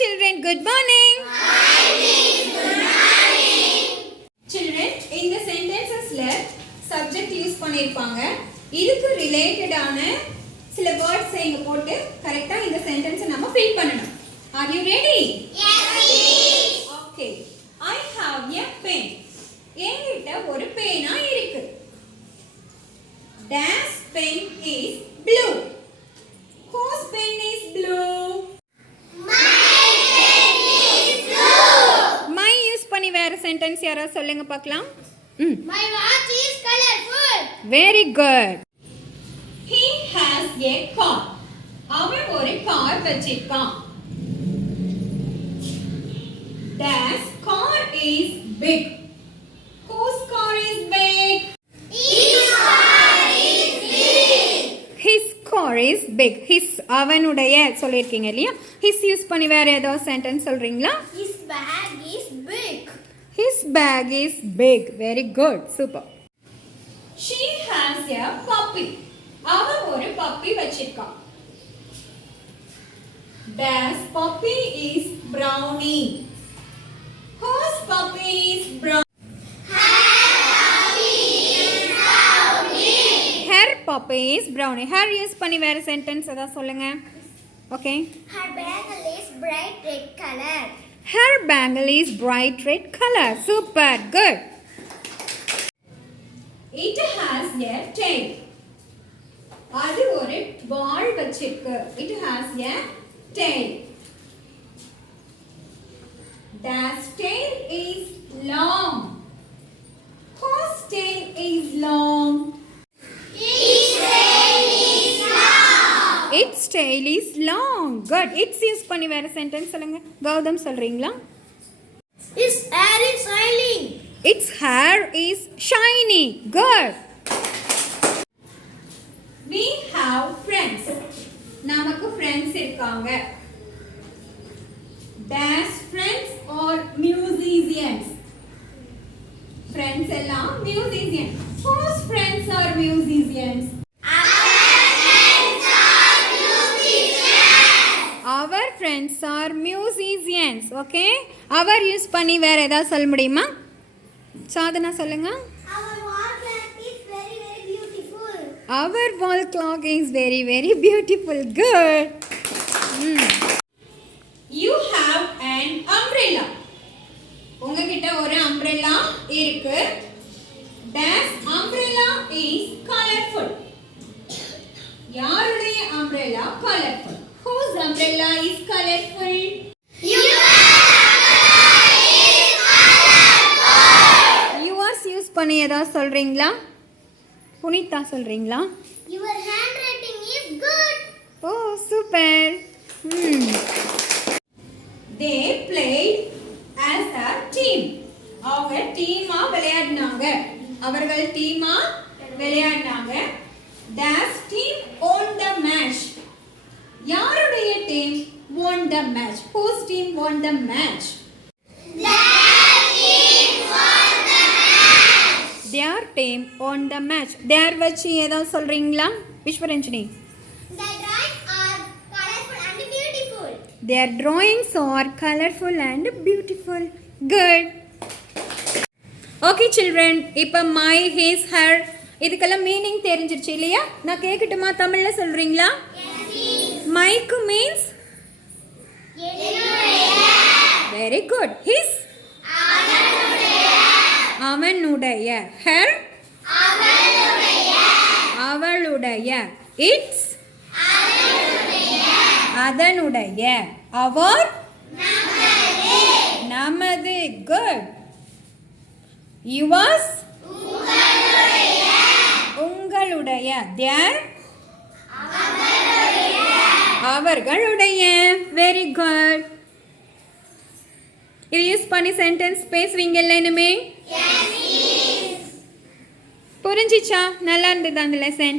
children, good morning. Hi miss, good morning. Children, இந்த sentencesல subject use பண்ணிருப்பாங்க. இதுக்கு ரிலேட்டடான சில வேர்ட்ஸ் இங்க போட்டு கரெக்ட்டா இந்த சென்டென்ஸை நம்ம ஃபில் பண்ணனும். Are you ready? Yes miss. Okay. I have a pen. என்கிட்ட ஒரு பேனா இருக்கு. Dash pen is blue. Whose pen is blue? My pen is blue. My use பண்ணி வேற சென்டென்ஸ் யாராவது சொல்லுங்க பார்க்கலாம். My watch is colorful. Very good. He has a car. அவன் ஒரு கார் வச்சிருக்கான். That car is big. Whose car is big? His car is big. His car is big. His அவனுடைய சொல்லிருக்கீங்க இல்லையா? His யூஸ் பண்ணி வேற ஏதாவது சென்டென்ஸ் சொல்றீங்களா? His bag is big. His bag is big. Very good. Super. She has a puppy. அவன் ஒரு puppy வச்சிருக்கான். That puppy is brownie. Whose puppy is brown? Her puppy is brownie. Her use பண்ணி வேற சென்டென்ஸ் ஏதாவது சொல்லுங்க. Okay. Her bangle is bright red color. Her bangle is bright red color. Super. Good. It has a tail. அது ஒரு வால் வச்சிருக்கு. It has a tail. That tail is long. Whose tail is long? His tail is long. Its tail is long. Good. It's use பண்ணி வேற சென்டென்ஸ் சொல்லுங்க. கௌதம் சொல்றீங்களா? His hair is shining. Its hair is shiny. Good. We have friends. நமக்கு friends இருக்காங்க. Dash friends or musicians. Friends எல்லாம் musicians. Whose friends are musicians? Our friends are musicians. Okay? Our use பண்ணி வேற ஏதாவது சொல்ல முடியுமா? சாதனா சொல்லுங்க. Our wall clock is very very beautiful. Our wall clock is very very beautiful. Good. You have an umbrella. உங்ககிட்ட ஒரு umbrella இருக்கு. That umbrella is colorful. யாருடைய umbrella colorful? Whose umbrella is colorful? Yours use பண்ணி ஏதாவது சொல்றீங்களா? புனிதா சொல்றீங்களா? Your handwriting is good. Oh, super. They played as a team. அவங்க டீமா விளையாடினாங்க. அவர்கள் டீமா விளையாடினாங்க. That team won the match. யாருடைய team won the match? Whose team won the match? Their team won the match. Their வச்சு ஏதாவது சொல்றீங்களா? விஸ்வரஞ்சனி. The drawings are colorful and beautiful. Their drawings are colorful and beautiful. Good. Okay children, இப்போ my, his, her இதுக்கெல்லாம் மீனிங் தெரிஞ்சிருச்சு இல்லையா? நான் கேட்கட்டுமா? தமிழ்ல சொல்றீங்களா? மைக்கு மீன்ஸ் வெரி குட். ஹிஸ் அவனுடைய. ஹர் அவளுடைய. இட்ஸ் அதனுடைய. அவர் நமது. குட். யுவர்ஸ் உங்களுடைய. தேர் அவர்களுடைய. Very good. இது யூஸ் பண்ணி சென்டென்ஸ் பேசுவீங்கல்ல இனிமே? புரிஞ்சிச்சா? நல்லா இருந்தது அந்த லெசன்?